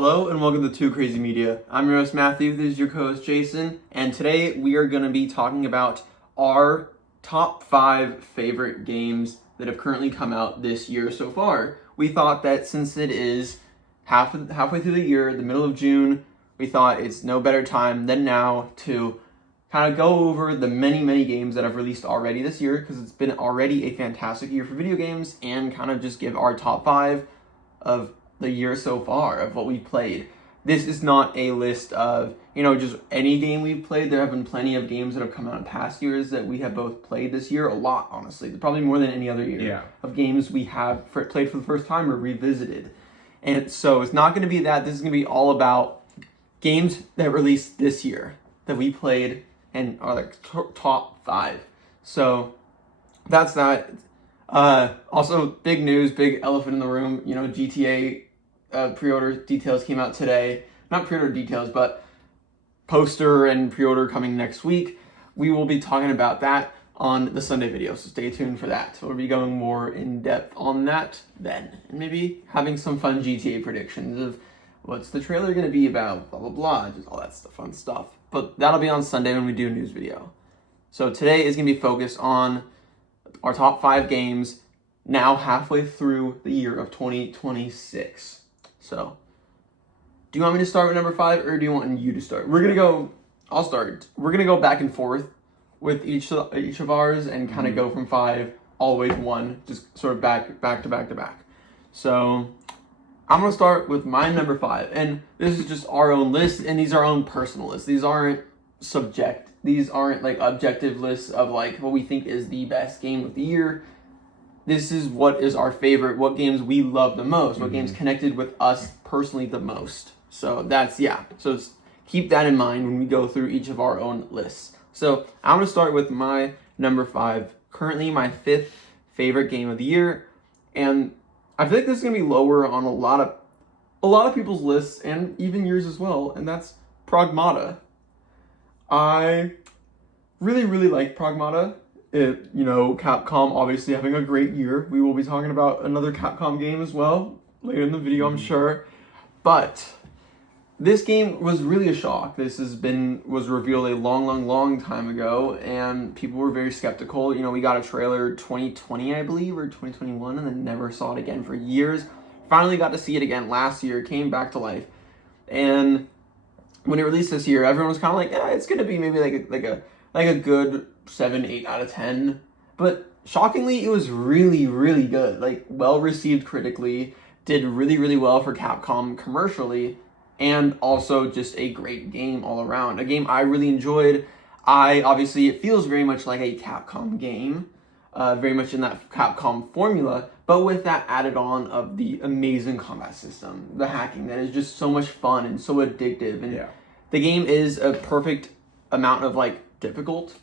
Hello and welcome to 2CrazyMedia. I'm your host Matthew, this is your co-host Jason, and today we are going to be talking about our top 5 favorite games that have currently come out this year so far. We thought that since it is halfway through the year, the middle of June, we thought it's no better time than now to kind of go over the many games that have released already this year, because it's been already a fantastic year for video games, and kind of just give our top 5 of the year so far of what we've played. This is not a list of, just any game we've played. There have been plenty of games that have come out in past years that we have both played this year, a lot, honestly. Probably more than any other year of games we have played for the first time or revisited. And so it's not going to be that. This is going to be all about games that released this year that we played and are like top 5. So that's that. Also, big news, big elephant in the room, GTA pre-order details came out today. Not pre-order details, but poster and pre-order coming next week. We will be talking about that on the Sunday video, so stay tuned for that. We'll be going more in depth on that then, and maybe having some fun GTA predictions of what's the trailer going to be about, blah, blah, blah, just all that fun stuff. But that'll be on Sunday when we do a news video. So today is going to be focused on our top 5 games now halfway through the year of 2026. So, do you want me to start with number 5, or do you want you to start? I'll start. We're going to go back and forth with each of ours and kind of go from 5 all the way to 1, just sort of back to back. So, I'm going to start with my number 5, and this is just our own list, and these are our own personal lists. These aren't like objective lists of like what we think is the best game of the year. This is what is our favorite, what games we love the most, what games connected with us personally the most. So so keep that in mind when we go through each of our own lists. So I'm going to start with my number 5, currently my 5th favorite game of the year, and I feel like this is going to be lower on a lot of people's lists and even yours as well, and that's Pragmata. I really like Pragmata. Capcom obviously having a great year. We will be talking about another Capcom game as well later in the video, I'm sure. But this game was really a shock. This was revealed a long time ago, and people were very skeptical. We got a trailer 2020, I believe, or 2021, and then never saw it again for years. Finally got to see it again last year, came back to life. And when it released this year, everyone was kind of like, yeah, it's going to be maybe like a good 7, 8 out of 10. But shockingly, it was really good. Like, well received critically, did really well for Capcom commercially, and also just a great game all around. A game I really enjoyed. It feels very much like a Capcom game, very much in that Capcom formula, but with that added on of the amazing combat system, the hacking that is just so much fun and so addictive. And the game is a perfect amount of like difficult,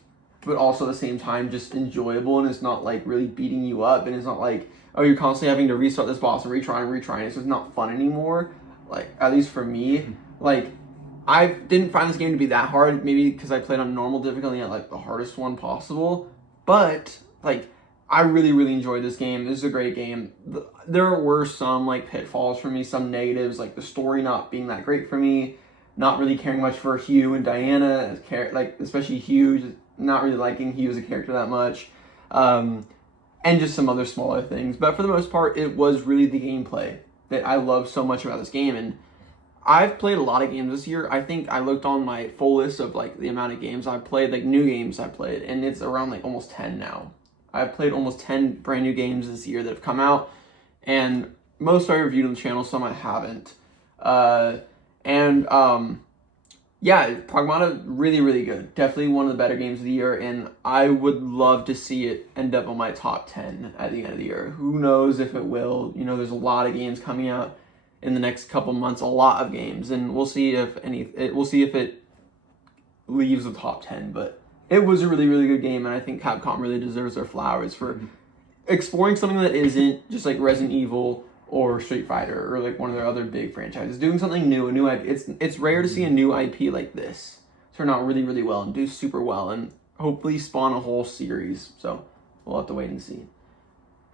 but also at the same time just enjoyable, and it's not like really beating you up, and it's not like, oh, you're constantly having to restart this boss and retry. It's just not fun anymore. Like, at least for me, like, I didn't find this game to be that hard, maybe because I played on normal difficulty at like the hardest one possible, but like, I really enjoyed this game. This is a great game. There were some like pitfalls for me, some negatives, like the story not being that great for me, not really caring much for Hugh and Diana, especially Hugh, not really liking Hugh as a character that much, and just some other smaller things. But for the most part, it was really the gameplay that I love so much about this game. And I've played a lot of games this year. I think I looked on my full list of like the amount of games I've played, like new games I've played, and it's around like almost 10 now. I've played almost 10 brand new games this year that have come out, and most I reviewed on the channel, some I haven't. Pragmata, really good. Definitely one of the better games of the year, and I would love to see it end up on my top 10 at the end of the year. Who knows if it will. There's a lot of games coming out in the next couple months, a lot of games, and we'll see if it leaves the top 10, but it was a really good game, and I think Capcom really deserves their flowers for exploring something that isn't just like Resident Evil or Street Fighter or like one of their other big franchises, doing something new, a new IP. It's rare to see a new IP like this turn out really well and do super well, and hopefully spawn a whole series. So we'll have to wait and see.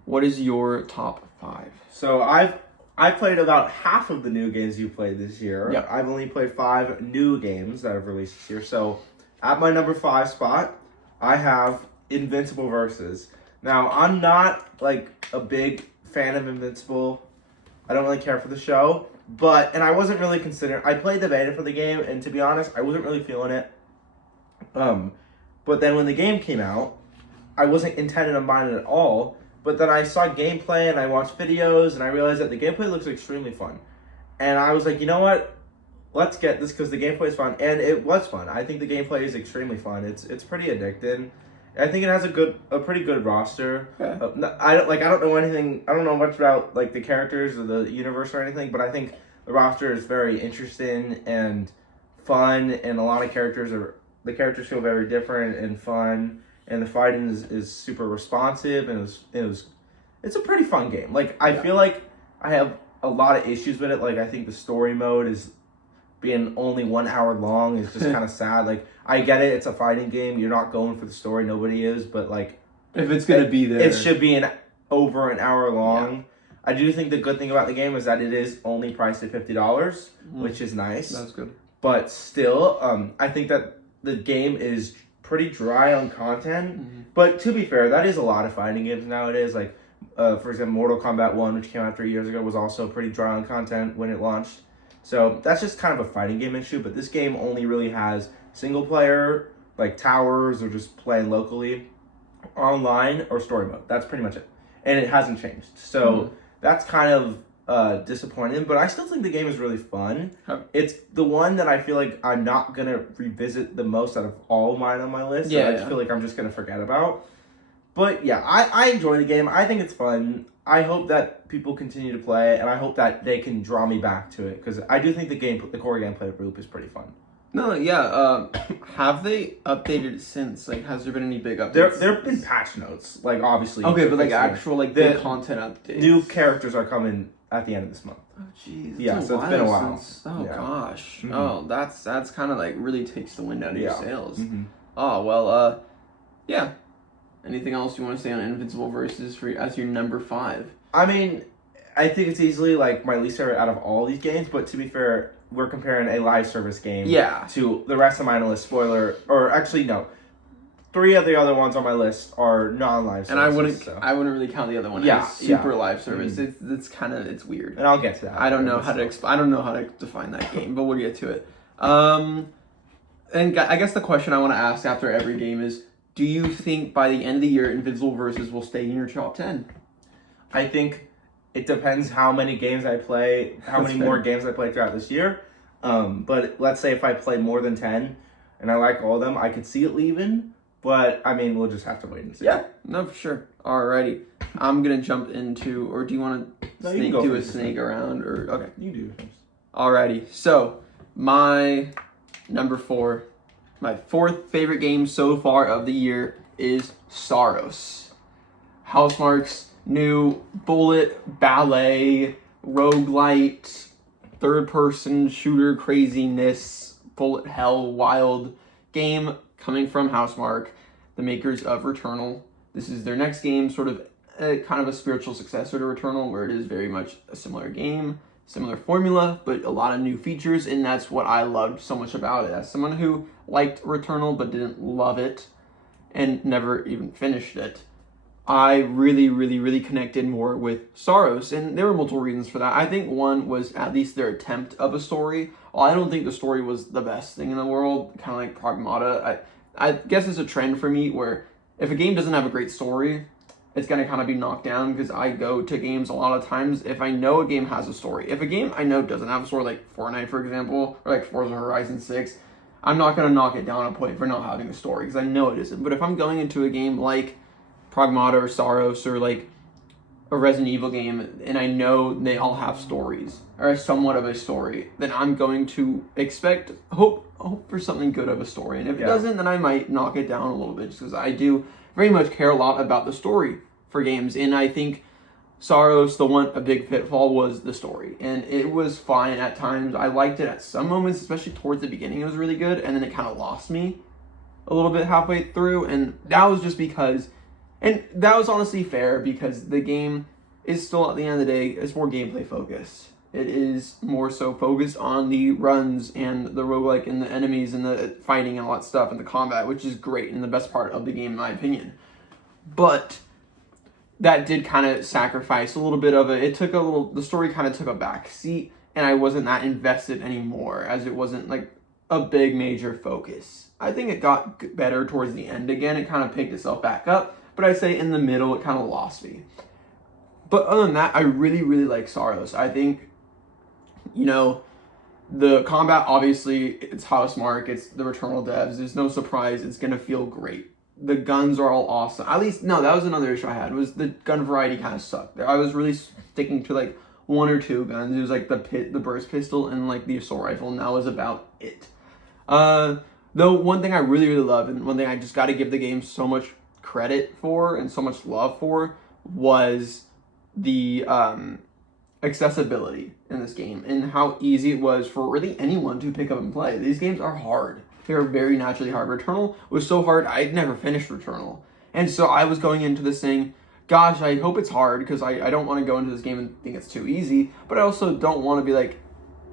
What is your top 5? So I've I played about half of the new games you played this year. Yep. I've only played 5 new games that have released this year. So, at my number 5 spot, I have Invincible Versus. Now, I'm not like a big fan of Invincible. I don't really care for the show, and I wasn't really considering. I played the beta for the game, and to be honest, I wasn't really feeling it. But then when the game came out, I wasn't intending on buying it at all. But then I saw gameplay and I watched videos and I realized that the gameplay looks extremely fun. And I was like, you know what? Let's get this because the gameplay is fun, and it was fun. I think the gameplay is extremely fun. It's pretty addicting. I think it has a pretty good roster. Okay. I don't know anything. I don't know much about like the characters or the universe or anything, but I think the roster is very interesting and fun, and a lot of the characters feel very different and fun. And the fighting is super responsive, and it's a pretty fun game. Like, I feel like I have a lot of issues with it. Like, I think the story mode is being only 1 hour long is just kind of sad. Like, I get it, it's a fighting game. You're not going for the story, nobody is. But, like, if it's going to be there, it should be over an hour long. Yeah. I do think the good thing about the game is that it is only priced at $50, which is nice. That's good. But still, I think that the game is pretty dry on content, but to be fair, that is a lot of fighting games nowadays. Like, for example, Mortal Kombat 1, which came out 3 years ago, was also pretty dry on content when it launched. So that's just kind of a fighting game issue, but this game only really has single player, like towers, or just playing locally, online, or story mode. That's pretty much it. And it hasn't changed. So that's kind of disappointing, but I still think the game is really fun. It's the one that I feel like I'm not going to revisit the most out of all mine on my list. I just feel like I'm just going to forget about. But yeah, I enjoy the game. I think it's fun. I hope that people continue to play, and I hope that they can draw me back to it, because I do think the core gameplay loop is pretty fun. No, yeah. Have they updated it since? Like, has there been any big updates? There have been patch notes, like, obviously. Okay, but like actual big content updates. New characters are coming at the end of this month. Oh jeez. Yeah, so it's been a while. Gosh. Mm-hmm. Oh, that's kind of like really takes the wind out of your sails. Mm-hmm. Oh well. Yeah. Anything else you want to say on Invincible Versus as your number 5? I mean, I think it's easily like my least favorite out of all these games. But to be fair, we're comparing a live service game to the rest of my list. Spoiler, or actually no. 3 of the other ones on my list are non-live services. And I wouldn't really count the other one as super live service. It's weird. And I'll get to that. I don't know how to define that game, but we'll get to it. And I guess the question I want to ask after every game is, do you think by the end of the year Invincible Versus will stay in your top 10? I think it depends how many games I play, more games I play throughout this year. But let's say if I play more than 10 and I like all of them, I could see it leaving. But, I mean, we'll just have to wait and see. Yeah, no, for sure. Alrighty. I'm going to jump into, or do you want to do a snake around? Or okay. You do. Alrighty. So, my number 4, my 4th favorite game so far of the year is Saros. Housemarque's new bullet, ballet, roguelite, third-person shooter craziness, bullet hell, wild game coming from Housemarque, the makers of Returnal. This is their next game, sort of kind of a spiritual successor to Returnal, where it is very much a similar game, similar formula, but a lot of new features, and that's what I loved so much about it. As someone who liked Returnal but didn't love it and never even finished it, I really, really, really connected more with Saros, and there were multiple reasons for that. I think one was at least their attempt of a story. While I don't think the story was the best thing in the world, kind of like Pragmata, I guess it's a trend for me where if a game doesn't have a great story, it's going to kind of be knocked down, because I go to games a lot of times if I know a game has a story. If a game I know doesn't have a story, like Fortnite, for example, or like Forza Horizon 6, I'm not going to knock it down a point for not having a story, because I know it isn't. But if I'm going into a game like Pragmata or Saros or like a Resident Evil game, and I know they all have stories, or somewhat of a story, then I'm going to hope for something good of a story. And if it doesn't, then I might knock it down a little bit, just because I do very much care a lot about the story for games. And I think Saros, a big pitfall was the story. And it was fine at times. I liked it at some moments, especially towards the beginning, it was really good. And then it kind of lost me a little bit halfway through. And that was just because, and that was honestly fair, because the game is still, at the end of the day, it's more gameplay focused. It is more so focused on the runs and the roguelike and the enemies and the fighting and all that stuff and the combat, which is great and the best part of the game, in my opinion. But that did kind of sacrifice a little bit of it. The story kind of took a back seat, and I wasn't that invested anymore, as it wasn't like a big major focus. I think it got better towards the end again. It kind of picked itself back up, but I'd say in the middle, it kind of lost me. But other than that, I really, really like Saros. I think, the combat, obviously, it's Housemarque, it's the Returnal devs. There's no surprise, it's going to feel great. The guns are all awesome. At least, no, that was another issue I had, was the gun variety kind of sucked. I was really sticking to, like, one or two guns. It was, like, the burst pistol and, like, the assault rifle, and that was about it. Though, one thing I really, really love, and one thing I just got to give the game so much credit for and so much love for, was the accessibility in this game and how easy it was for really anyone to pick up and play. These games are hard. They are very naturally hard. Returnal was so hard, I'd never finished Returnal. And so I was going into this saying, gosh, I hope it's hard, because I don't want to go into this game and think it's too easy, but I also don't want to be like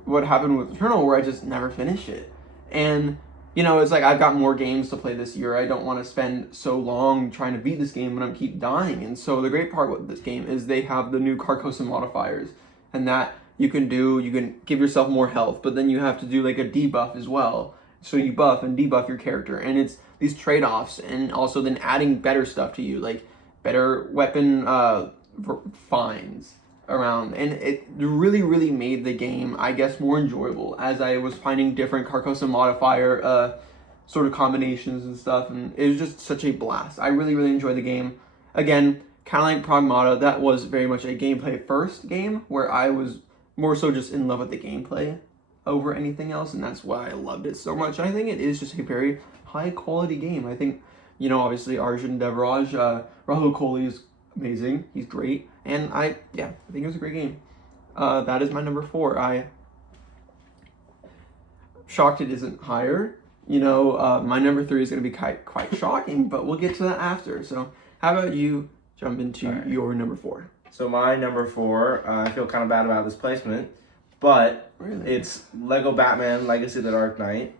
what happened with Returnal, where I just never finished it. And, it's like I've got more games to play this year. I don't want to spend so long trying to beat this game when I keep dying. And so the great part with this game is they have the new Carcosa modifiers, and that you can give yourself more health, but then you have to do like a debuff as well. So you buff and debuff your character, and it's these trade-offs, and also then adding better stuff to you, like better weapon finds around, and it really, really made the game, I guess, more enjoyable, as I was finding different Carcosa modifier sort of combinations and stuff, and it was just such a blast. I really, really enjoyed the game. Again, kind of like Pragmata, that was very much a gameplay first game, where I was more so just in love with the gameplay over anything else, and that's why I loved it so much. I think it is just a very high quality game. I think, obviously Arjun Devaraj, Rahul Kohli is amazing. He's great. And I think it was a great game. That is my number 4. I shocked it isn't higher. My number 3 is going to be quite shocking, but we'll get to that after. So how about you jump into your number 4? So my number 4, I feel kind of bad about this placement, but really? It's Lego Batman Legacy of the Dark Knight.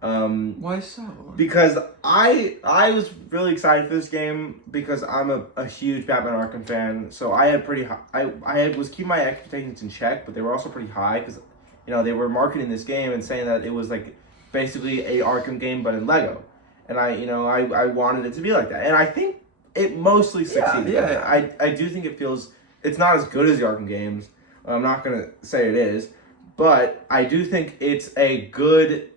Why so? Because I was really excited for this game, because I'm a huge Batman Arkham fan. So I had pretty high, I was keeping my expectations in check, but they were also pretty high, because they were marketing this game and saying that it was like basically a Arkham game but in Lego, and I wanted it to be like that, and I think it mostly succeeded. Yeah. I do think it's not as good as the Arkham games. I'm not gonna say it is, but I do think it's a good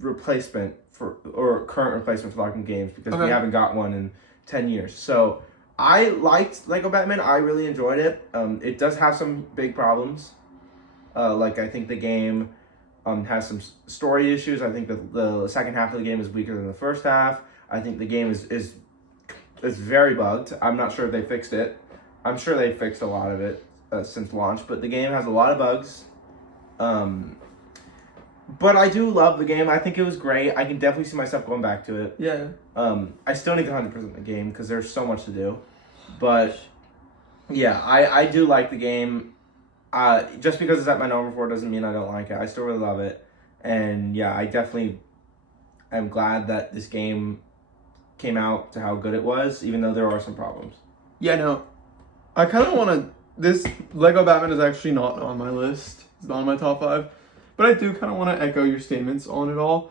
replacement current replacement for Arkham games, because we haven't got one in 10 years. So I liked Lego Batman. I really enjoyed it. It does have some big problems. Like, I think the game has some story issues. I think that the second half of the game is weaker than the first half. I think the game is very bugged. I'm not sure if they fixed it. I'm sure they fixed a lot of it since launch, but the game has a lot of bugs. But I do love the game. I think it was great. I can definitely see myself going back to it. Yeah. I still need to 100% the game, because there's so much to do. But yeah, I do like the game. Just because it's at my number 4 doesn't mean I don't like it. I still really love it. And yeah, I definitely am glad that this game came out to how good it was, even though there are some problems. Yeah, no. I kind of want to... This Lego Batman is actually not on my list. It's not on my top 5. But I do kind of want to echo your statements on it all.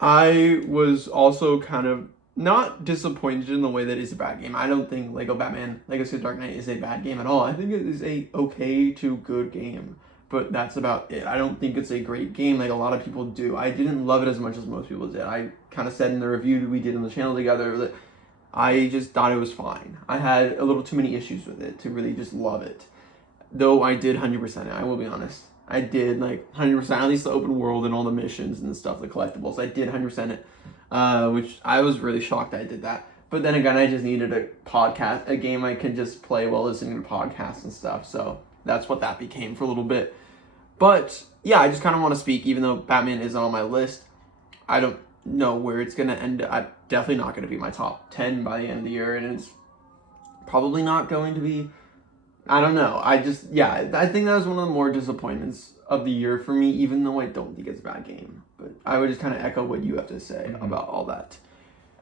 I was also kind of not disappointed in the way that it's a bad game. I don't think Lego Batman Legacy of Dark Knight is a bad game at all. I think it is a okay to good game. But that's about it. I don't think it's a great game like a lot of people do. I didn't love it as much as most people did. I kind of said in the review we did on the channel together that I just thought it was fine. I had a little too many issues with it to really just love it. Though I did 100% it, I will be honest. I did like 100%, at least the open world and all the missions and stuff, the collectibles. I did 100% it, which I was really shocked I did that. But then again, I just needed a game I could just play while listening to podcasts and stuff. So that's what that became for a little bit. But yeah, I just kind of want to speak, even though Batman isn't on my list. I don't know where it's going to end. I'm definitely not going to be my top 10 by the end of the year, and it's probably not going to be I don't know. I think that was one of the more disappointments of the year for me, even though I don't think it's a bad game. But I would just kind of echo what you have to say about all that.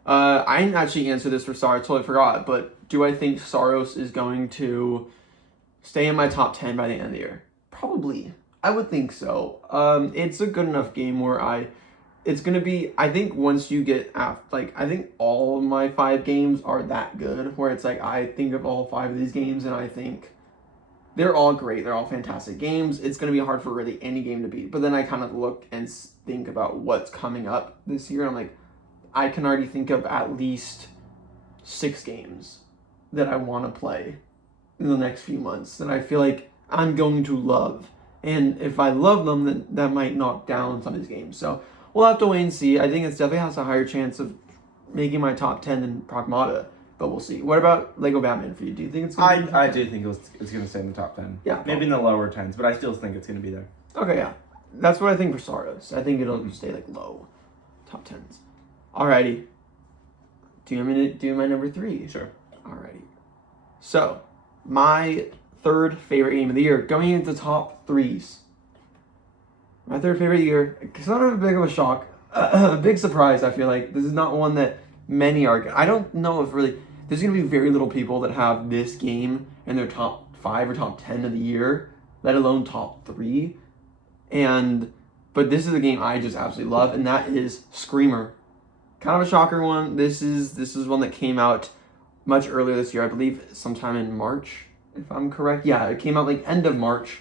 I didn't actually answer this for Saros, I totally forgot, but do I think Saros is going to stay in my top 10 by the end of the year? Probably. I would think so. It's a good enough game where it's going to be, I think once you get, I think all of my 5 games are that good, where it's like, I think of all 5 of these games and I think they're all great. They're all fantastic games. It's going to be hard for really any game to beat. But then I kind of look and think about what's coming up this year. And I'm like, I can already think of at least 6 games that I want to play in the next few months that I feel like I'm going to love. And if I love them, then that might knock down some of these games. So we'll have to wait and see. I think it definitely has a higher chance of making my top 10 than Pragmata, but we'll see. What about Lego Batman for you? Do you think it's going to be? I do think it's going to stay in the top 10. Yeah. Maybe in the lower 10s, but I still think it's going to be there. Okay, yeah. That's what I think for Saros. I think it'll stay like low, top 10s. Alrighty. Do you want me to do my number 3? Sure. Alrighty. So, my third favorite game of the year, going into top 3s. My third favorite year, it's not a big of a shock, a big surprise, I feel like. This is not one that many are. I don't know if really, there's going to be very little people that have this game in their top 5 or top 10 of the year, let alone top 3. But this is a game I just absolutely love, and that is Screamer. Kind of a shocker one. This is one that came out much earlier this year, I believe sometime in March, if I'm correct. Yeah, it came out like end of March.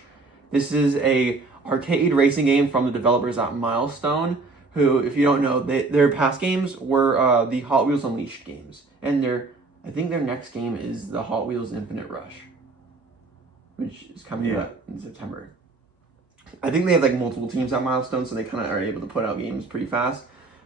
This is a arcade racing game from the developers at Milestone, who, if you don't know, their past games were the Hot Wheels Unleashed games. And I think their next game is the Hot Wheels Infinite Rush, which is coming out in September. I think they have like multiple teams at Milestone, so they kind of are able to put out games pretty fast.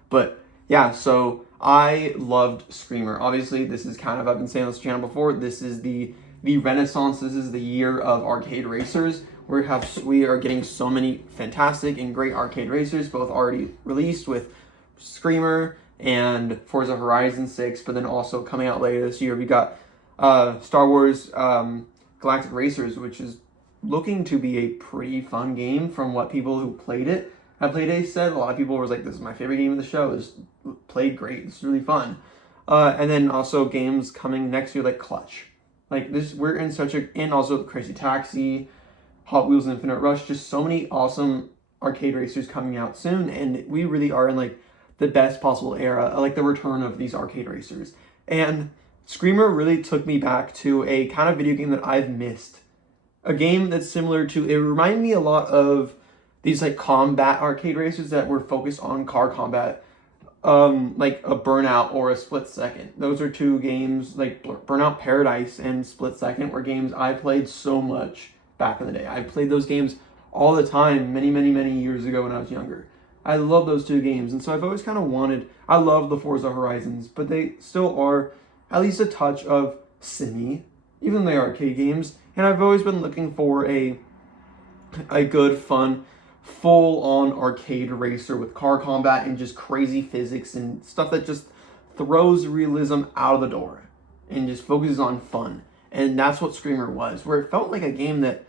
But yeah, so I loved Screamer. Obviously, this is kind of, I've been saying on this channel before, this is the renaissance, this is the year of arcade racers. We are getting so many fantastic and great arcade racers, both already released with Screamer and Forza Horizon 6, but then also coming out later this year, we got Star Wars Galactic Racers, which is looking to be a pretty fun game from what people who played it have played. They said a lot of people were like, this is my favorite game of the show. It's played great. It's really fun. And then also games coming next year like Clutch. Like this, we're in and also Crazy Taxi, Hot Wheels Infinite Rush, just so many awesome arcade racers coming out soon. And we really are in like the best possible era, like the return of these arcade racers. And Screamer really took me back to a kind of video game that I've missed. A game that's similar to, it reminded me a lot of these like combat arcade racers that were focused on car combat, like a Burnout or a Split Second. Those are 2 games, like Burnout Paradise and Split Second, were games I played so much back in the day. I played those games all the time many, many, many years ago when I was younger. I love those 2 games, and so I've always kind of I love the Forza Horizons, but they still are at least a touch of simmy, even though they are arcade games. And I've always been looking for a good, fun, full-on arcade racer with car combat and just crazy physics and stuff that just throws realism out of the door and just focuses on fun. And that's what Screamer was, where it felt like a game that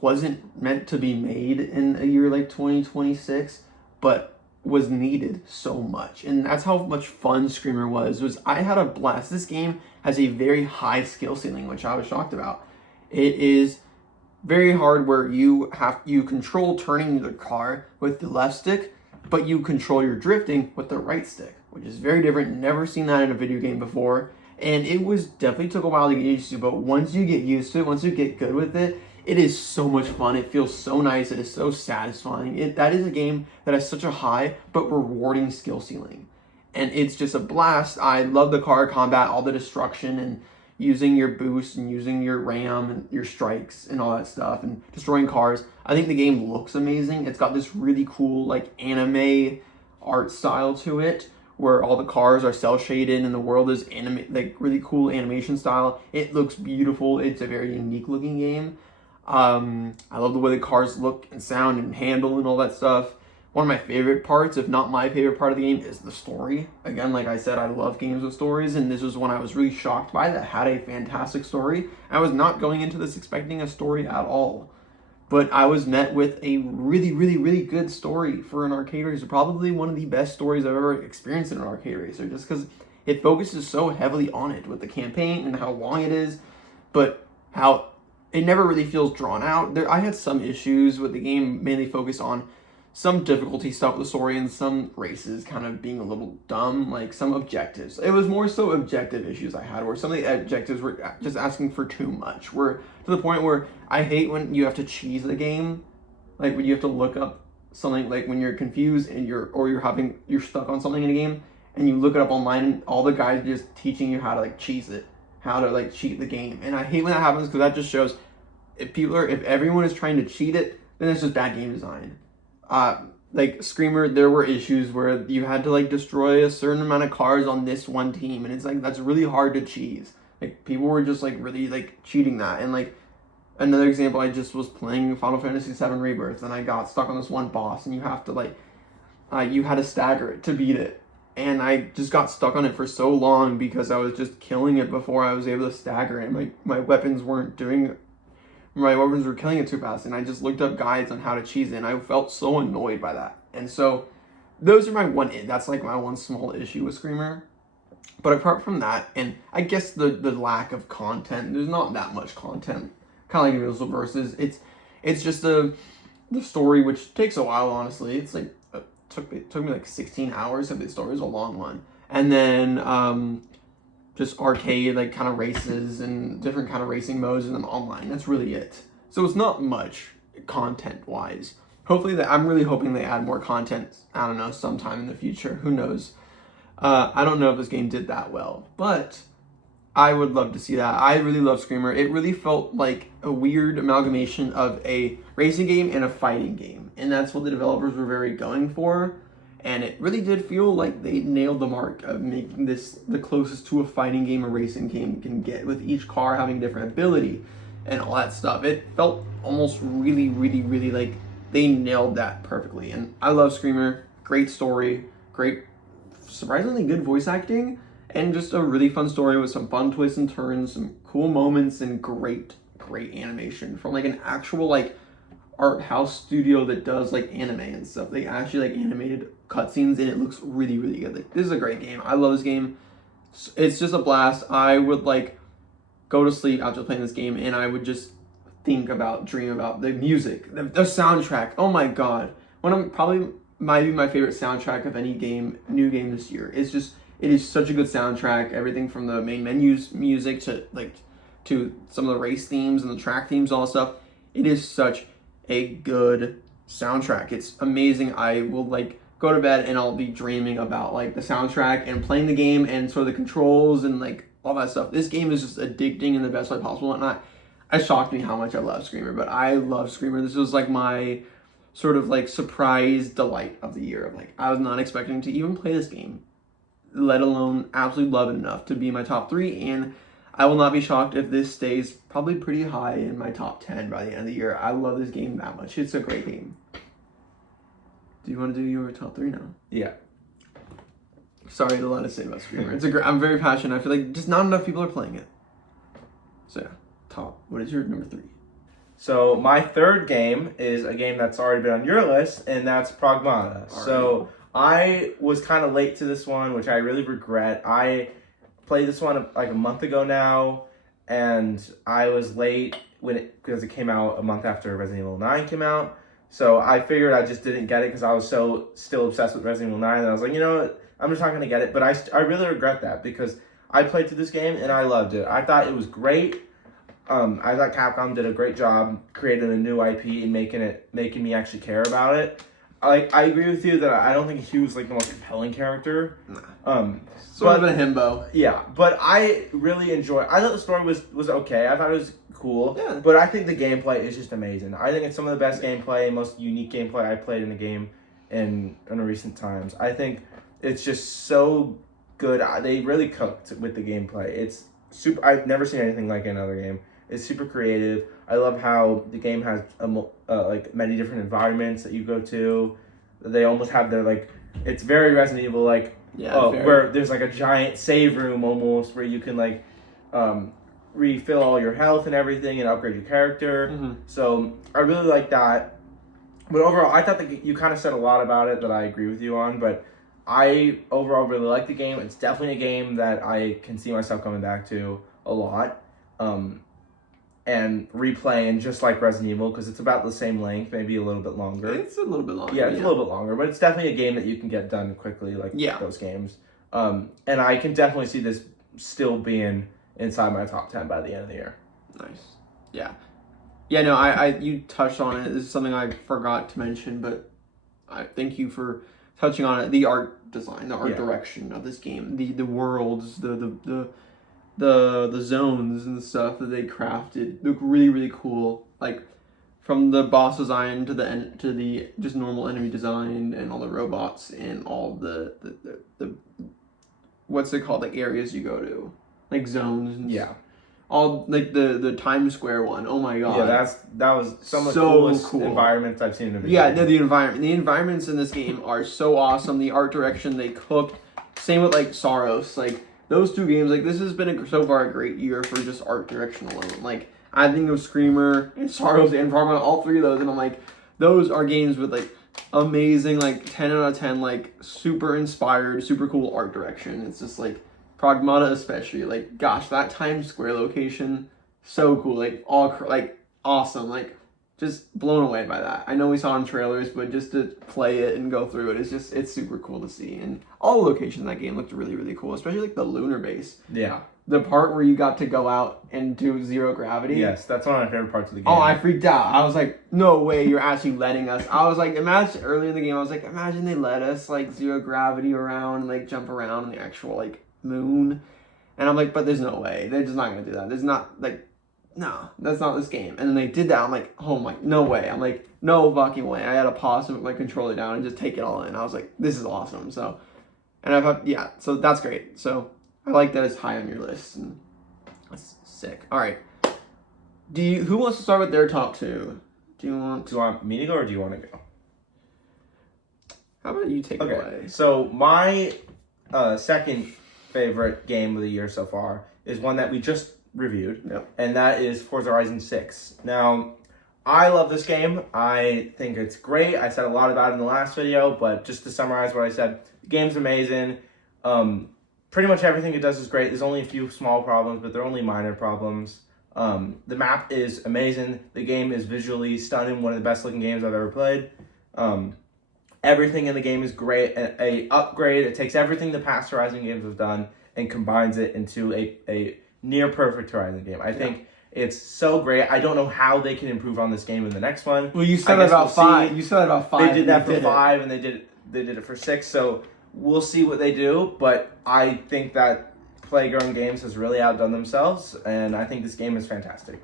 wasn't meant to be made in a year like 2026, but was needed so much. And that's how much fun Screamer was I had a blast. This game has a very high skill ceiling, which I was shocked about. It is very hard where you control turning the car with the left stick, but you control your drifting with the right stick, which is very different. Never seen that in a video game before. And it definitely took a while to get used to, but once you get used to it, once you get good with it, it is so much fun. It feels so nice. It is so satisfying. That is a game that has such a high but rewarding skill ceiling. And it's just a blast. I love the car combat, all the destruction and using your boost and using your ram and your strikes and all that stuff and destroying cars. I think the game looks amazing. It's got this really cool like anime art style to it, where all the cars are cel shaded and the world is like really cool animation style. It looks beautiful. It's a very unique looking game. I love the way the cars look and sound and handle and all that stuff. one of my favorite parts, if not my favorite part of the game, is the story. Again, like I said, I love games with stories, and this was one I was really shocked by that had a fantastic story. I was not going into this expecting a story at all, but I was met with a really, really, really good story for an arcade racer. Probably one of the best stories I've ever experienced in an arcade racer, just because it focuses so heavily on it with the campaign and how long it is, but how it never really feels drawn out. I had some issues with the game, mainly focused on some difficulty stuff with the story and some races kind of being a little dumb, like some objectives. It was more so objective issues I had, where some of the objectives were just asking for too much. Where to the point where I hate when you have to cheese the game, like when you have to look up something, like when you're confused and you're stuck on something in a game and you look it up online and all the guys are just teaching you how to like cheese it, how to like cheat the game. And I hate when that happens because that just shows if everyone is trying to cheat it, then it's just bad game design. Like Screamer, there were issues where you had to like destroy a certain amount of cars on this one team, and it's like that's really hard to cheese. Like people were just like really like cheating that. And like another example, I just was playing Final Fantasy VII Rebirth, and I got stuck on this one boss, and you have to like you had to stagger it to beat it, and I just got stuck on it for so long because I was just killing it before I was able to stagger it. And my weapons were killing it too fast, and I just looked up guides on how to cheese it, and I felt so annoyed by that. And so those are that's like my one small issue with Screamer. But apart from that, and I guess the lack of content, there's not that much content, kind of like Universal Versus. It's just the story, which takes a while, honestly. It's like it took me like 16 hours, if the story is a long one. And then just arcade like kind of races and different kind of racing modes, and then online. That's really it. So it's not much content wise. I'm really hoping they add more content. I don't know, sometime in the future. Who knows? I don't know if this game did that well, but I would love to see that. I really love Screamer. It really felt like a weird amalgamation of a racing game and a fighting game, and that's what the developers were very going for. And it really did feel like they nailed the mark of making this the closest to a fighting game a racing game can get, with each car having a different ability and all that stuff. It felt almost really, really, really like they nailed that perfectly. And I love Screamer. Great story, great, surprisingly good voice acting, and just a really fun story with some fun twists and turns, some cool moments, and great animation from like an actual like art house studio that does like anime and stuff. They actually like animated cutscenes, and it looks really, really good. Like, this is a great game. I love this game. It's just a blast. I would like go to sleep after playing this game, and I would just dream about the music, the soundtrack. Oh my god, might be my favorite soundtrack of any new game this year. It is such a good soundtrack. Everything from the main menu's music to some of the race themes and the track themes, all that stuff. It is such a good soundtrack. It's amazing. I will like go to bed and I'll be dreaming about like the soundtrack and playing the game and sort of the controls and like all that stuff. This game is just addicting in the best way possible. And it shocked me how much I love Screamer, but I love Screamer. This was like my sort of like surprise delight of the year. Of like, I was not expecting to even play this game, let alone absolutely love it enough to be in my top 3. And I will not be shocked if this stays probably pretty high in my top 10 by the end of the year. I love this game that much. It's a great game. Do you want to do your top 3 now? Yeah. Sorry, a lot to say about Screamer. I'm very passionate. I feel like just not enough people are playing it. So yeah, what is your number 3? So my third game is a game that's already been on your list, and that's Pragmata. So I was kind of late to this one, which I really regret. I played this one like a month ago now, and I was late because it came out a month after Resident Evil 9 came out. So I figured I just didn't get it because I was still obsessed with Resident Evil 9, and I was like, you know what, I'm just not going to get it. But I really regret that because I played through this game and I loved it. I thought it was great. I thought Capcom did a great job creating a new IP and making me actually care about it. I agree with you that I don't think he was like the most compelling character. Sort of a himbo. Yeah, but I really I thought the story was okay. I thought it was cool. Yeah. But I think the gameplay is just amazing. I think it's some of the best gameplay, most unique gameplay I played in a game in recent times. I think it's just so good. They really cooked with the gameplay. It's super. I've never seen anything like another game. It's super creative. I love how the game has like many different environments that you go to. They almost have their like, it's very Resident Evil like, where there's like a giant save room almost where you can like refill all your health and everything and upgrade your character. So I really like that. But overall, I thought that you kind of said a lot about it that I agree with you on, but I overall really like the game. It's definitely a game that I can see myself coming back to a lot. And replaying just like Resident Evil because it's about the same length, maybe a little bit longer. It's a little bit longer. Yeah, it's a little bit longer, but it's definitely a game that you can get done quickly, like those games. And I can definitely see this still being inside my top 10 by the end of the year. Nice. Yeah. Yeah, no, you touched on it. This is something I forgot to mention, but I thank you for touching on it. The art design, the art direction of this game, the worlds, the zones and stuff that they crafted look really, really cool. Like from the boss design to the just normal enemy design and all the robots and all the what's it called, like areas you go to, like zones and all like the Times Square one. Oh my god. Yeah, that was some of the coolest environments I've seen in a video. Yeah, the environments in this game are so awesome. The art direction they cooked. Same with like Saros, like those two games, like this has been so far a great year for just art direction alone. Like I think of Screamer and Sorrows and Progma, all three of those, and I'm like, those are games with like amazing, like 10 out of 10, like super inspired, super cool art direction. It's just like Pragmata especially, like gosh, that Times Square location, so cool, like all like awesome, like just blown away by that. I know we saw in trailers, but just to play it and go through it, it's super cool to see. And all the locations in that game looked really, really cool, especially like the lunar base. Yeah. The part where you got to go out and do zero gravity. Yes, that's one of my favorite parts of the game. Oh, I freaked out. I was like, no way you're actually letting us. I was like, imagine early in the game, I was like, imagine they let us like zero gravity around, like jump around on the actual like moon. And I'm like, but there's no way. They're just not going to do that. There's not like, no, that's not this game. And then they did that. I'm like, oh my, no way. I'm like, no fucking way. I had to pause and put my controller down and just take it all in. I was like, this is awesome. So, and I thought, yeah, so that's great. So I like that it's high on your list. And that's sick. All right. Who wants to start with their top two? Do you want me to go or do you want to go? How about you take it away? So my second favorite game of the year so far is one that we just reviewed, and that is Forza Horizon 6. Now, I love this game. I think it's great. I said a lot about it in the last video, but just to summarize what I said, the game's amazing. Pretty much everything it does is great. There's only a few small problems, but they're only minor problems. The map is amazing. The game is visually stunning, one of the best looking games I've ever played. Everything in the game is great. A upgrade. It takes everything the past Horizon games have done and combines it into a near perfect Horizon game. I think it's so great. I don't know how they can improve on this game in the next one. Well, you said about 5. You said about 5. They did that for 5, and they did it for 6. So we'll see what they do. But I think that Playground Games has really outdone themselves, and I think this game is fantastic.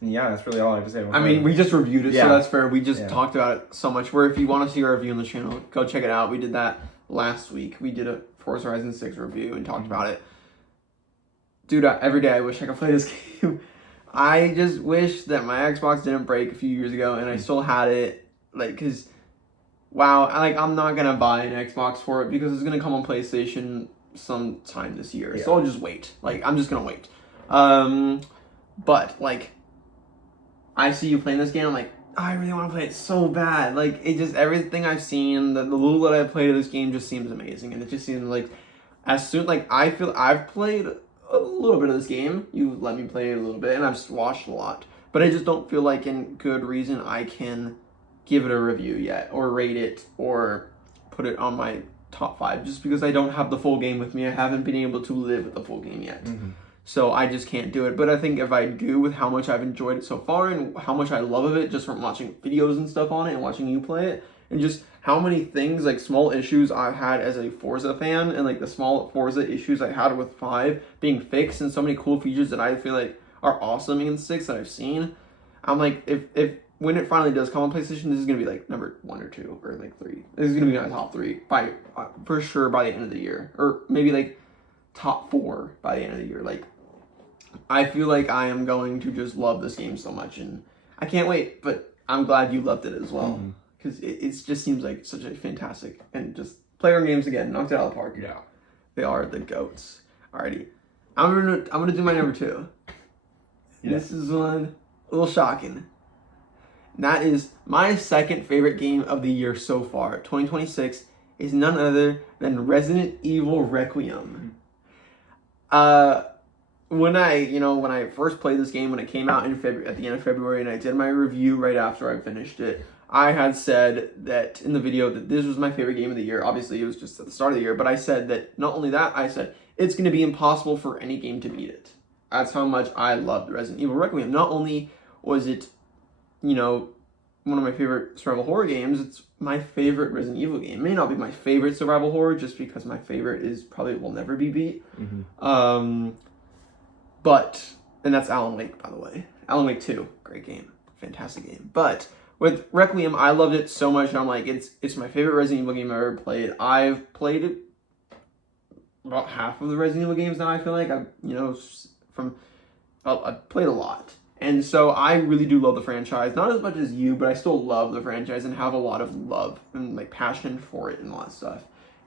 And yeah, that's really all I have to say about it. I mean, we just reviewed it, so that's fair. We just talked about it so much. Where if you want to see our review on the channel, go check it out. We did that last week. We did a Forza Horizon 6 review and talked about it. Dude, every day I wish I could play this game. I just wish that my Xbox didn't break a few years ago and I still had it. Like, because, wow, I'm not going to buy an Xbox for it because it's going to come on PlayStation sometime this year. So I'll just wait. Like, I'm just going to wait. But, like, I see you playing this game, I'm like, I really want to play it so bad. Like, it just, everything I've seen, the little that I've played of this game just seems amazing. And it just seems like, as soon, like, I feel I've played a little bit of this game. You let me play it a little bit, and I've just watched a lot. But I just don't feel like, in good reason, I can give it a review yet, or rate it, or put it on my top 5, just because I don't have the full game with me. I haven't been able to live with the full game yet. So I just can't do it. But I think if I do, with how much I've enjoyed it so far, and how much I love of it, just from watching videos and stuff on it, and watching you play it, and just how many things, like small issues I've had as a Forza fan, and like the small Forza issues I had with 5 being fixed, and so many cool features that I feel like are awesome in 6 that I've seen. I'm like, if when it finally does come on PlayStation, this is gonna be like number 1 or 2 or like 3. This is gonna be my top 3 by for sure by the end of the year, or maybe like top 4 by the end of the year. Like, I feel like I am going to just love this game so much, and I can't wait. But I'm glad you loved it as well. because it just seems like such a fantastic and just player games again, knocked it out of the park. Yeah. They are the GOATs. Alrighty. I'm gonna do my number 2. Yeah. This is one a little shocking. And that is my second favorite game of the year so far. 2026 is none other than Resident Evil Requiem. When I first played this game, when it came out in February, at the end of February, and I did my review right after I finished it, I had said that in the video that this was my favorite game of the year. Obviously, it was just at the start of the year, but I said that not only that, I said it's going to be impossible for any game to beat it. That's how much I loved Resident Evil Requiem. Not only was it, one of my favorite survival horror games, it's my favorite Resident Evil game. It may not be my favorite survival horror, just because my favorite is probably will never be beat. Mm-hmm. And that's Alan Wake, by the way. Alan Wake 2, great game, fantastic game. But with Requiem, I loved it so much, and I'm like, it's my favorite Resident Evil game I've ever played. I've played it about half of the Resident Evil games now. I feel like I've played a lot, and so I really do love the franchise. Not as much as you, but I still love the franchise and have a lot of love and like passion for it and all that stuff.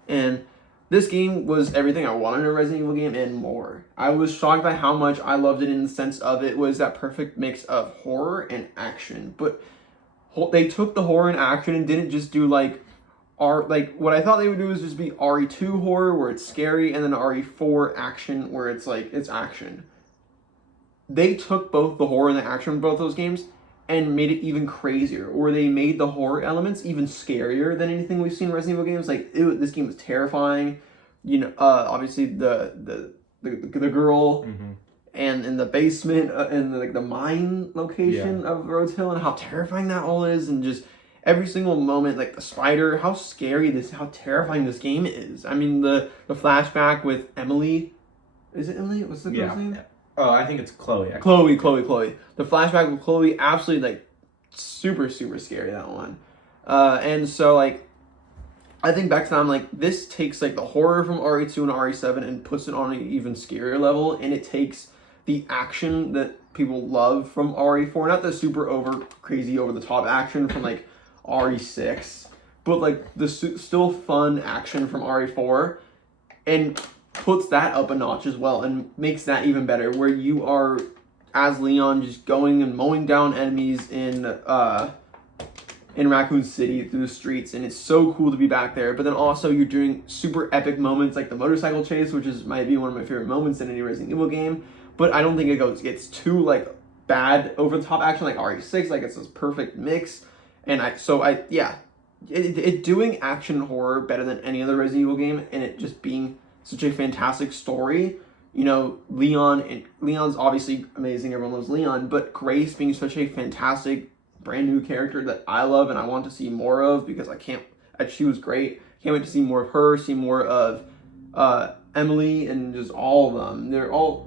And this game was everything I wanted in a Resident Evil game and more. I was shocked by how much I loved it in the sense of it was that perfect mix of horror and action. But they took the horror and action and didn't just do what I thought they would do is just be RE2 horror where it's scary, and then RE4 action where it's action. They took both the horror and the action of both those games and made it even crazier, or they made the horror elements even scarier than anything we've seen in Resident Evil games. This game was terrifying. Obviously the girl mm-hmm. and in the basement and the mine location of Rhodes Hill, and how terrifying that all is, and just every single moment, like the spider, how terrifying this game is. I mean, the flashback with Emily, is it Emily? What's the girl's name? Oh, I think it's Chloe. Actually. Chloe. The flashback with Chloe, absolutely super, super scary, that one. And so I think back to that, I'm like, this takes the horror from RE2 and RE7 and puts it on an even scarier level, and it takes the action that people love from RE4, not the super crazy over the top action from RE6, but the still fun action from RE4, and puts that up a notch as well and makes that even better, where you are as Leon just going and mowing down enemies in Raccoon City through the streets, and it's so cool to be back there. But then also you're doing super epic moments like the motorcycle chase, which might be one of my favorite moments in any Resident Evil game, but I don't think it gets too bad over the top action like RE6. It's this perfect mix, and it doing action horror better than any other Resident Evil game, and it just being such a fantastic story. Leon's obviously amazing, everyone loves Leon, but Grace being such a fantastic brand new character that I love and I want to see more of, because she was great. Can't wait to see more of her, see more of Emily, and just all of them.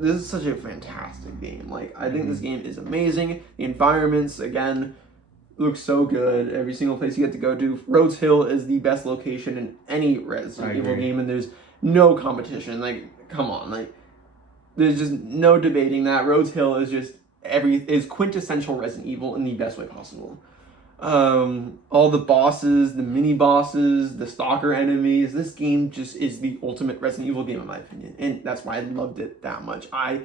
This is such a fantastic game. I think this game is amazing. The environments, again, look so good. Every single place you get to go to. Rhodes Hill is the best location in any Resident Evil game, and there's no competition. Come on. There's just no debating that. Rhodes Hill is just is quintessential Resident Evil in the best way possible. All the bosses, the mini bosses, the stalker enemies. This game just is the ultimate Resident Evil game in my opinion, and that's why I loved it that much. I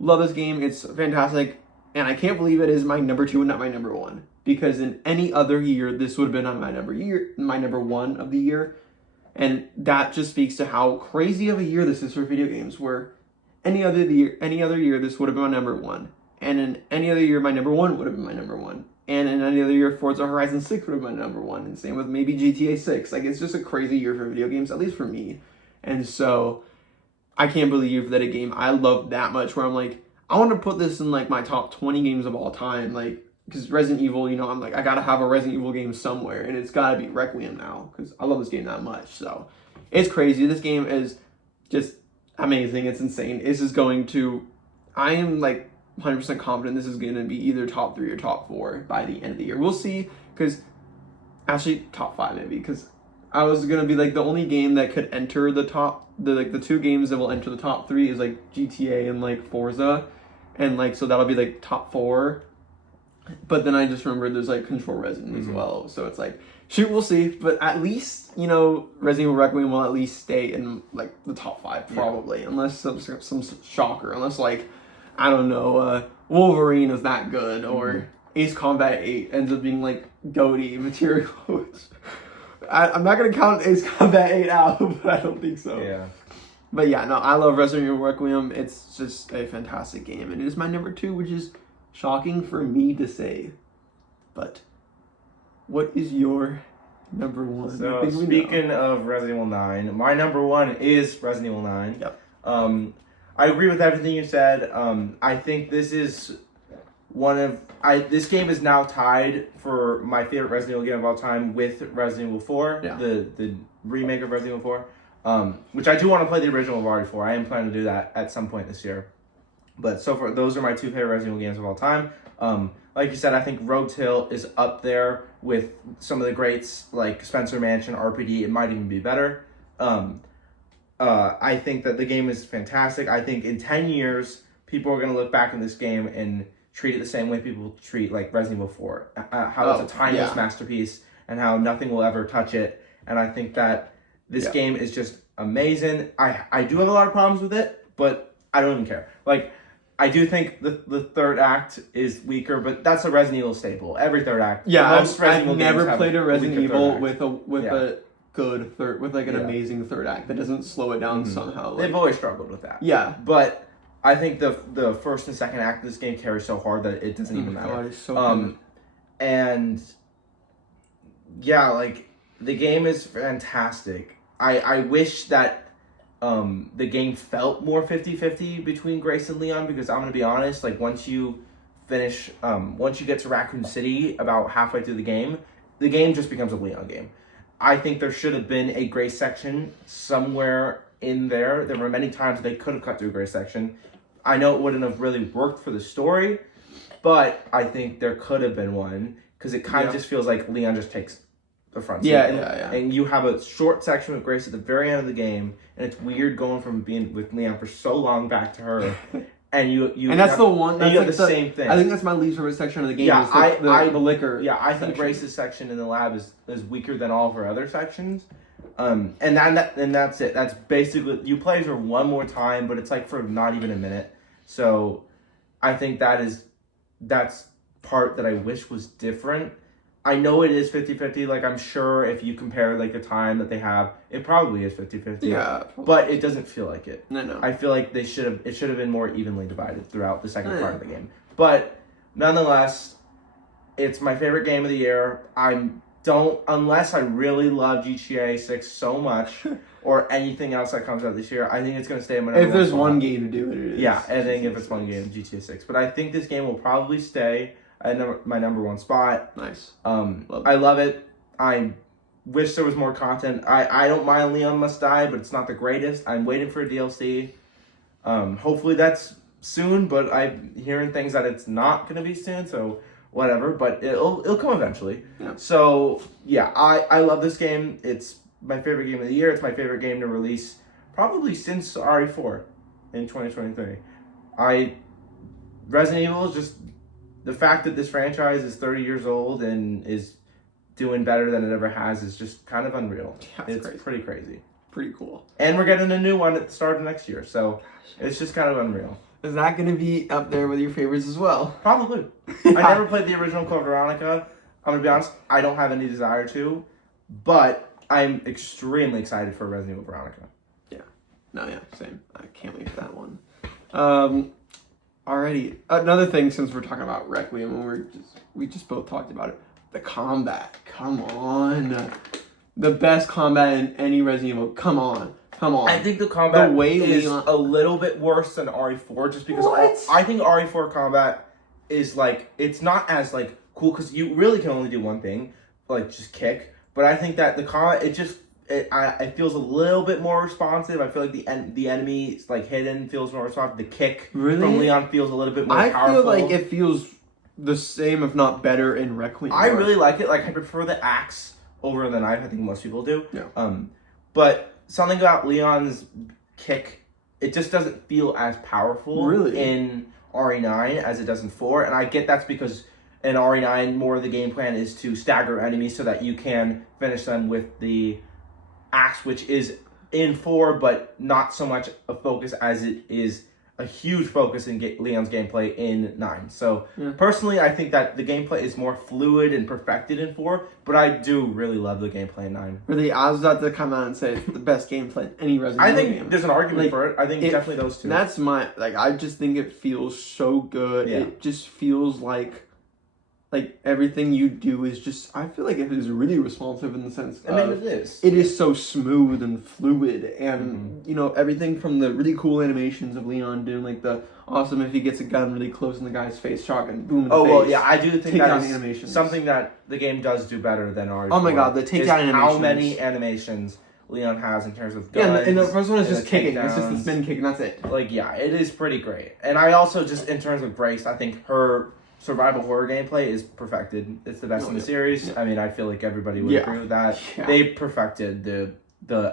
love this game. It's fantastic, and I can't believe it is my number 2 and not my number 1. Because in any other year, this would have been on my number 1 of the year. And that just speaks to how crazy of a year this is for video games, where any other year, this would have been my number 1. And in any other year, my number 1 would have been my number 1. And in any other year, Forza Horizon 6 would have been my number 1. And same with maybe GTA 6. It's just a crazy year for video games, at least for me. And so I can't believe that a game I love that much, where I'm I want to put this in my top 20 games of all time. Because Resident Evil, I'm I gotta have a Resident Evil game somewhere, and it's gotta be Requiem now, because I love this game that much. So it's crazy. This game is just amazing. It's insane. I am 100% confident this is gonna be either top 3 or top 4 by the end of the year. We'll see, because actually top 5 maybe, because I was gonna be the only game that could enter the top, the 2 games that will enter the top 3 is GTA and Forza, and so that'll be top 4. But then I just remembered there's like Control Resin as well. So it's like, shoot, we'll see. But at least, you know, Resident Evil Requiem will at least stay in like the top 5 probably. Unless some shocker. Unless like, I don't know, Wolverine is that good. Or Ace Combat 8 ends up being like GOATY material. I'm not going to count Ace Combat 8 out, but I don't think so. Yeah. But yeah, no, I love Resident Evil Requiem. It's just a fantastic game. And it is my number 2, which is shocking for me to say. But what is your number 1? So speaking of Resident Evil 9, my number 1 is Resident Evil 9. Yep. I agree with everything you said. I think this is this game is now tied for my favorite Resident Evil game of all time with Resident Evil 4, the remake of Resident Evil 4, which I do want to play the original of RE4. I am planning to do that at some point this year. But so far, those are my 2 favorite Resident Evil games of all time. Like you said, I think Rogue Tale is up there with some of the greats like Spencer Mansion, RPD. It might even be better. I think that the game is fantastic. I think in 10 years, people are going to look back on this game and treat it the same way people treat like Resident Evil 4. How it's a timeless masterpiece and how nothing will ever touch it. And I think that this game is just amazing. I do have a lot of problems with it, but I don't even care. Like, I do think the third act is weaker, but that's a Resident Evil staple. Every third act. Yeah, I've never played a Resident Evil with a good third, with like an amazing third act that doesn't slow it down somehow. Like, they've always struggled with that. Yeah, but I think the first and second act of this game carry so hard that it doesn't even matter. God, it's so good. And yeah, like the game is fantastic. I wish that the game felt more 50-50 between Grace and Leon, because I'm gonna be honest, like once you get to Raccoon City about halfway through the game just becomes a Leon game. I think there should have been a Grace section somewhere in there. There were many times they could have cut through a Grace section. I know it wouldn't have really worked for the story, but I think there could have been one, because it kind of just feels like Leon just takes the front seat. And you have a short section with Grace at the very end of the game, and it's weird going from being with Leon for so long back to her. And you and that's have, the one. That's you have like the same thing. I think that's my least favorite section of the game. Yeah, is the liquor. Yeah, I think Grace's section in the lab is weaker than all of her other sections. And that's it. That's basically, you play her one more time, but it's like for not even a minute. So I think that's part that I wish was different. I know it is 50-50. Like, I'm sure if you compare like the time that they have, it probably is 50-50. Yeah. But it doesn't feel like it. No. I feel like it should have been more evenly divided throughout the second part of the game. But nonetheless, it's my favorite game of the year. Unless I really love GTA 6 so much or anything else that comes out this year, I think it's going to stay in my number one. If there's spot. one game to do it, it is. Yeah, I think if it's one game, GTA 6. But I think this game will probably stay at my number 1 spot. Nice. I love it. I wish there was more content. I don't mind Leon Must Die, but it's not the greatest. I'm waiting for a DLC. Hopefully that's soon, but I'm hearing things that it's not going to be soon, so whatever. But it'll come eventually. Yeah. So, yeah, I love this game. It's my favorite game of the year. It's my favorite game to release probably since RE4 in 2023. Resident Evil is just... The fact that this franchise is 30 years old and is doing better than it ever has is just kind of unreal. Yeah, it's crazy. Pretty crazy. Pretty cool. And we're getting a new one at the start of next year, so it's just kind of unreal. Is that going to be up there with your favorites as well? Probably. I never played the original Code Veronica. I'm going to be honest, I don't have any desire to, but I'm extremely excited for Resident Evil Veronica. Yeah. No, yeah, same. I can't wait for that one. Alrighty, another thing, since we're talking about Requiem, and we just both talked about it, the combat. Come on, the best combat in any Resident Evil. Come on. I think the combat is a little bit worse than RE4, just because I think RE4 combat is like, it's not as like cool, because you really can only do one thing, like just kick. But I think that the combat, it feels a little bit more responsive. I feel like the enemy like hidden feels more responsive. The kick from Leon feels a little bit more powerful. I feel like it feels the same, if not better, in Requiem. I really like it. Like, I prefer the axe over the knife. I think most people do. Yeah. But something about Leon's kick, it just doesn't feel as powerful in RE9 as it does in 4. And I get that's because in RE9, more of the game plan is to stagger enemies so that you can finish them with the axe, which is in 4, but not so much a focus as it is a huge focus in Leon's gameplay in 9. So personally, I think that the gameplay is more fluid and perfected in 4, but I do really love the gameplay in 9. Really, I was about to come out and say it's the best gameplay in any Resident Evil game. I think there's an argument for it. I think definitely those two. That's I just think it feels so good. Yeah. It just feels like everything you do is just, I feel like it is really responsive in the sense I mean, it is. It is so smooth and fluid, and you know, everything from the really cool animations of Leon doing like the awesome, if he gets a gun really close in the guy's face, shotgun, boom in the face. Well, yeah, I do think that is animations. Something that the game does do better than RE4. Oh my god, the takedown animations. How many animations Leon has in terms of guns. Yeah, and the first one is just kicking. It's just the spin kick, and that's it. Like, yeah, it is pretty great. And I also just, in terms of Grace, I think her survival horror gameplay is perfected. It's the best in the series. I mean, I feel like everybody would agree with that. Yeah. They perfected the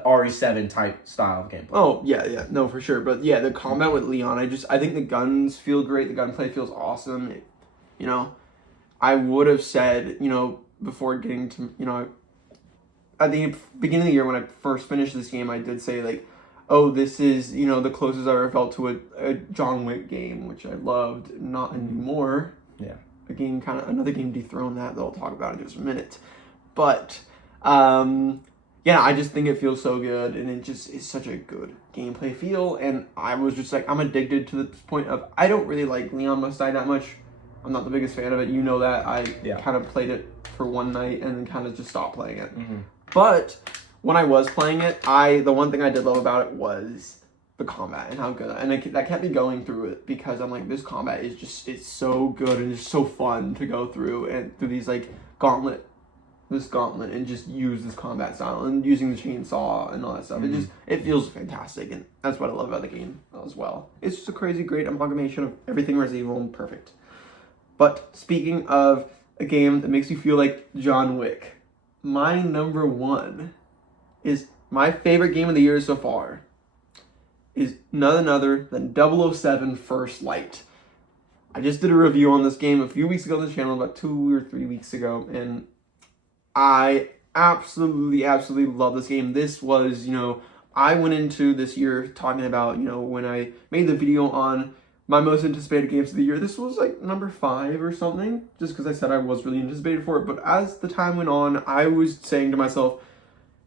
RE7 type style of gameplay. Oh, yeah, no, for sure. But yeah, the combat with Leon, I think the guns feel great. The gunplay feels awesome. You know, I would have said, you know, before getting to, you know, at the beginning of the year when I first finished this game, I did say, like, oh, this is, you know, the closest I ever felt to a John Wick game, which I loved. Not anymore. Yeah. Another game dethroned that I'll talk about in just a minute. But, yeah, I just think it feels so good, and it just is such a good gameplay feel, and I was just like, I'm addicted to the point of, I don't really like Leon Must Die that much. I'm not the biggest fan of it. You know that. I kind of played it for one night and then kind of just stopped playing it. But when I was playing it, the one thing I did love about it was the combat and how good, and that kept me going through it, because I'm like, this combat is just, it's so good and it's so fun to go through and through these like gauntlet and just use this combat style and using the chainsaw and all that stuff. It feels fantastic, and that's what I love about the game as well. It's just a crazy great amalgamation of everything Resident Evil and perfect. But speaking of a game that makes you feel like John Wick, my number one is my favorite game of the year so far is none other than 007 First Light. I just did a review on this game a few weeks ago on the channel, about 2 or 3 weeks ago, and I absolutely love this game. This was, you know, I went into this year talking about, you know, when I made the video on my most anticipated games of the year, this was like number 5 or something, just because I said I was really anticipated for it. But as the time went on, I was saying to myself,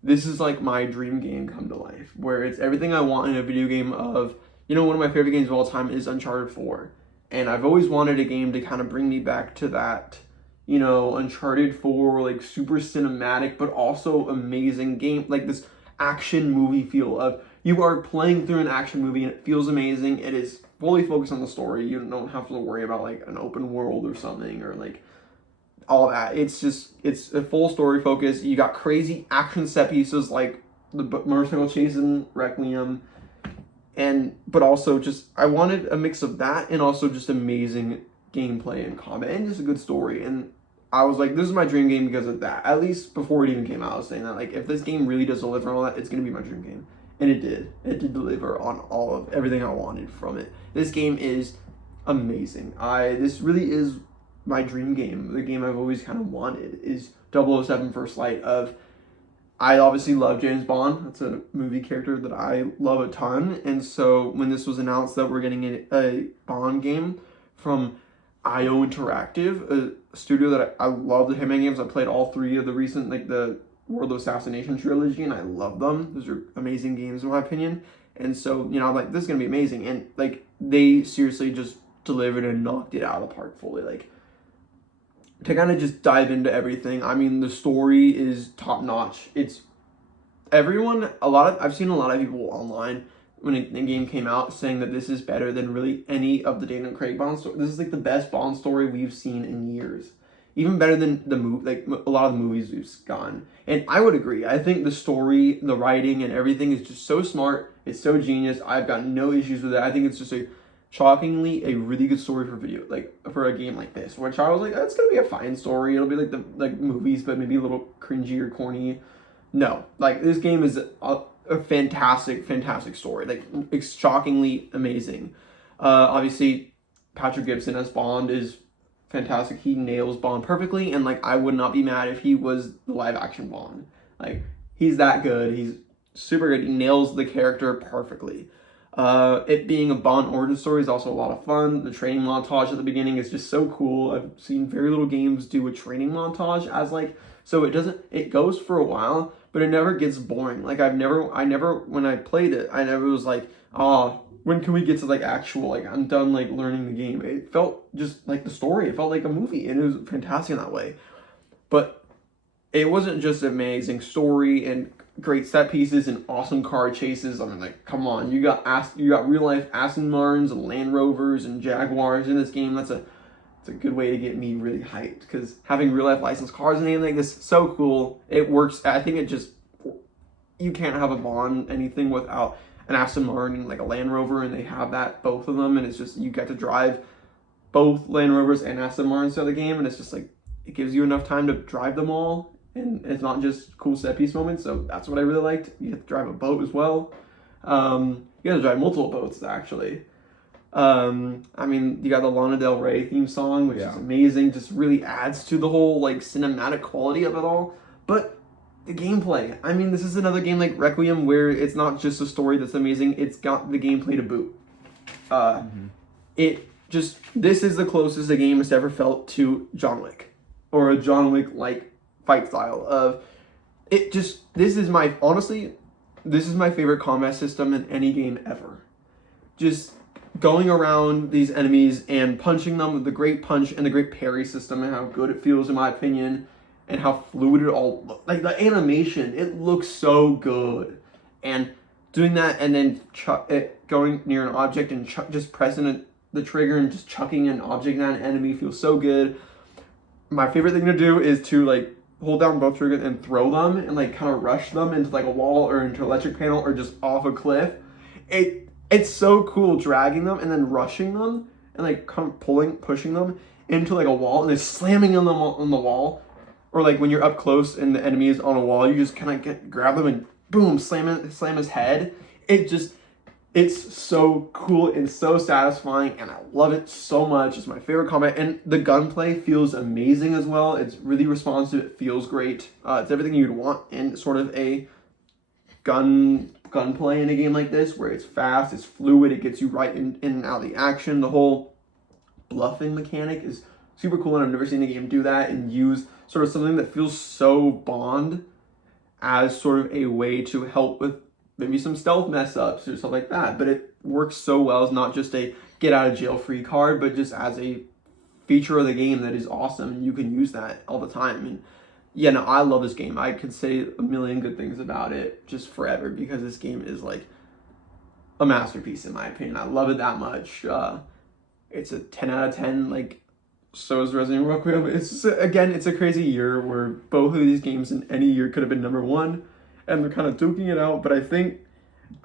this is like my dream game come to life, where it's everything I want in a video game of, you know, one of my favorite games of all time is Uncharted 4. And I've always wanted a game to kind of bring me back to that, you know, Uncharted 4, like super cinematic, but also amazing game, like this action movie feel of, you are playing through an action movie and it feels amazing. It is fully focused on the story. You don't have to worry about like an open world or something, or like all that. It's a full story focus. You got crazy action set pieces like the motorcycle chase in Requiem, but also just, I wanted a mix of that and also just amazing gameplay and combat and just a good story. And I was like, this is my dream game because of that. At least before it even came out, I was saying that, like, if this game really does deliver on all that, it's going to be my dream game. And it did. It did deliver on all of everything I wanted from it. This game is amazing. This really is my dream game. The game I've always kind of wanted is 007 First Light. I obviously love James Bond. That's a movie character that I love a ton. And so when this was announced that we're getting a Bond game from IO Interactive, a studio that I love the Hitman games. I played all 3 of the recent, like the World of Assassination trilogy, and I love them. Those are amazing games in my opinion. And so, you know, I'm like, this is gonna be amazing. And like, they seriously just delivered and knocked it out of the park fully. Like, to kind of just dive into everything, I mean, the story is top notch. It's I've seen a lot of people online when the game came out saying that this is better than really any of the Daniel Craig Bond story. This is like the best Bond story we've seen in years. Even better than like a lot of the movies we've gotten. And I would agree. I think the story, the writing, and everything is just so smart. It's so genius. I've got no issues with it. I think it's just shockingly a really good story for a game like this, which I was like, that's gonna be a fine story. It'll be like the movies, but maybe a little cringy or corny. No, like, this game is a fantastic story. Like, it's shockingly amazing. Obviously, Patrick Gibson as Bond is fantastic. He nails Bond perfectly, and like I would not be mad if he was the live action Bond. Like he's that good. He's super good. He nails the character perfectly. It being a Bond origin story is also a lot of fun. The training montage at the beginning is just so cool. I've seen very little games do a training montage as like, so it goes for a while, but it never gets boring. Like I never, when I played it, I never was like, oh, when can we get to like actual, like I'm done like learning the game. It felt just like the story. It felt like a movie, and it was fantastic in that way. But it wasn't just an amazing story and great set pieces and awesome car chases. I mean, like, come on, you got real life Aston Martins and Land Rovers and Jaguars in this game. It's a good way to get me really hyped, because having real life licensed cars and anything like this is so cool. It works. I think it just, you can't have a Bond anything without an Aston Martin, like a Land Rover, and they have that, both of them, and it's just, you get to drive both Land Rovers and Aston Martins throughout the game, and it's just like, it gives you enough time to drive them all, and it's not just cool set piece moments. So that's what I really liked. You have to drive a boat as well. You have to drive multiple boats actually. I mean, you got the Lana Del Rey theme song, which is amazing. Just really adds to the whole like cinematic quality of it all. This is another game like Requiem where it's not just a story that's amazing. It's got the gameplay to boot. This is the closest a game has ever felt to John Wick, or a John Wick like fight style of it. This is my favorite combat system in any game ever. Just going around these enemies and punching them with the great punch and the great parry system, and how good it feels in my opinion, and how fluid it all looks. Like the animation, it looks so good. And doing that and then going near an object and just pressing the trigger and just chucking an object at an enemy feels so good. My favorite thing to do is to like hold down both triggers and throw them and like kind of rush them into like a wall or into an electric panel or just off a cliff. It's so cool dragging them and then rushing them and like kind of pushing them into like a wall and then slamming them on the wall. Or like when you're up close and the enemy is on a wall, you just kind of grab them and boom, slam his head. It's so cool and so satisfying, and I love it so much. It's my favorite combat, and the gunplay feels amazing as well. It's really responsive. It feels great. It's everything you'd want in sort of a gunplay in a game like this, where it's fast, it's fluid, it gets you right in and out of the action. The whole bluffing mechanic is super cool, and I've never seen a game do that and use sort of something that feels so Bond as sort of a way to help with maybe some stealth mess ups or stuff like that. But it works so well as not just a get out of jail free card, but just as a feature of the game that is awesome, and you can use that all the time. And yeah, no, I love this game. I could say a million good things about it just forever, because this game is like a masterpiece in my opinion. I love it that much. It's a 10 out of 10. Like, so is Resident Evil Requiem. It's a crazy year where both of these games in any year could have been number one, and they're kind of duking it out. But I think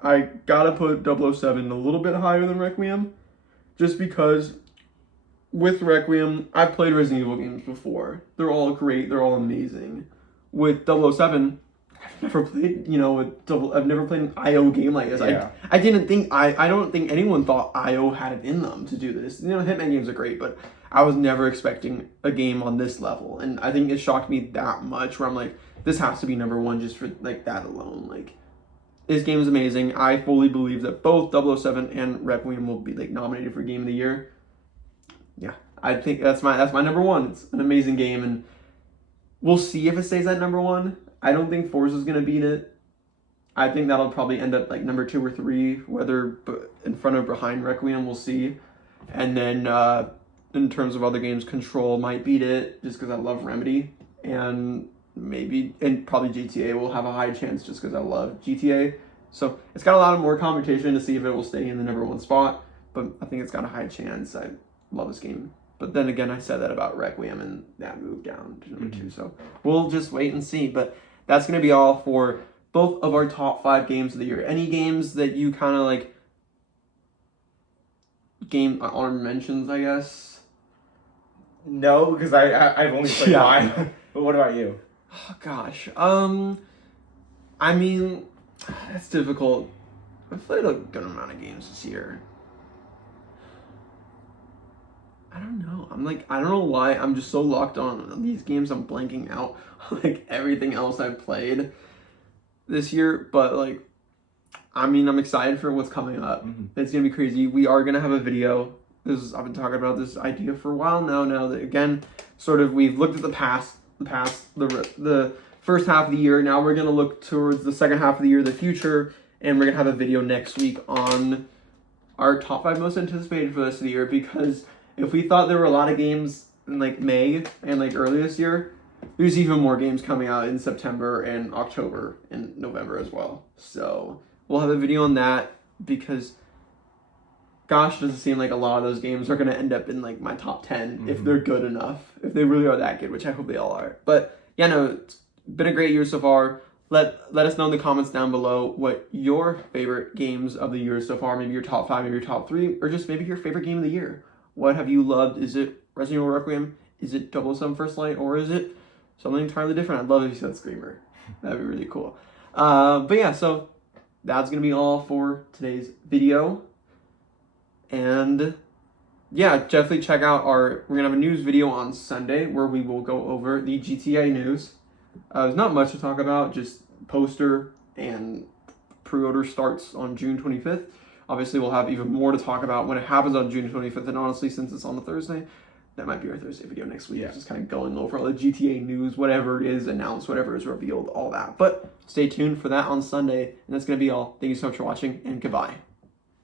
I gotta put 007 a little bit higher than Requiem, just because with Requiem, I've played Resident Evil games before. They're all great. They're all amazing. With 007, I've never played, I've never played an IO game like this. Yeah. I don't think anyone thought IO had it in them to do this. Hitman games are great, but I was never expecting a game on this level. And I think it shocked me that much, where I'm like, this has to be number one just for like that alone. Like, this game is amazing. I fully believe that both 007 and Requiem will be like nominated for Game of the Year. Yeah, I think that's my number one. It's an amazing game, and we'll see if it stays at number one. I don't think Forza's gonna beat it. I think that'll probably end up like number 2 or 3, whether in front or behind Requiem. We'll see. And then in terms of other games, Control might beat it just because I love Remedy, and probably GTA will have a high chance just because I love GTA. So it's got a lot of more competition to see if it will stay in the number one spot, but I think it's got a high chance. I love this game. But then again, I said that about Requiem, and that moved down to number 2. So we'll just wait and see. But that's going to be all for both of our top 5 games of the year. Any games that you kind of like, game honorable mentions, I guess? No, because I've only played 5. But what about you? Oh, gosh. I mean, that's difficult. I've played a good amount of games this year. I don't know. I don't know why. I'm just so locked on these games. I'm blanking out like everything else I've played this year. But like, I mean, I'm excited for what's coming up. It's gonna be crazy. We are gonna have a video. I've been talking about this idea for a while now. Now that again, sort of, we've looked at the first half of the year. Now we're gonna look towards the second half of the year, the future, and we're gonna have a video next week on our top 5 most anticipated for this year, because if we thought there were a lot of games in like May and like early this year, there's even more games coming out in September and October and November as well. So we'll have a video on that, because gosh, does it seem like a lot of those games are going to end up in like my top 10 if they're good enough, if they really are that good, which I hope they all are. But yeah, no, it's been a great year so far. Let us know in the comments down below what your favorite games of the year so far, maybe your top 5, maybe your top 3, or just maybe your favorite game of the year. What have you loved? Is it Resident Evil Requiem? Is it 007 First Light? Or is it something entirely different? I'd love if you said Screamer. That'd be really cool. But yeah, so that's going to be all for today's video. And yeah, definitely check out we're going to have a news video on Sunday where we will go over the GTA news. There's not much to talk about, just poster and pre-order starts on June 25th. Obviously, we'll have even more to talk about when it happens on June 25th. And honestly, since it's on a Thursday, that might be our Thursday video next week. Yeah. Just kind of going over all the GTA news, whatever is announced, whatever is revealed, all that. But stay tuned for that on Sunday. And that's going to be all. Thank you so much for watching, and goodbye.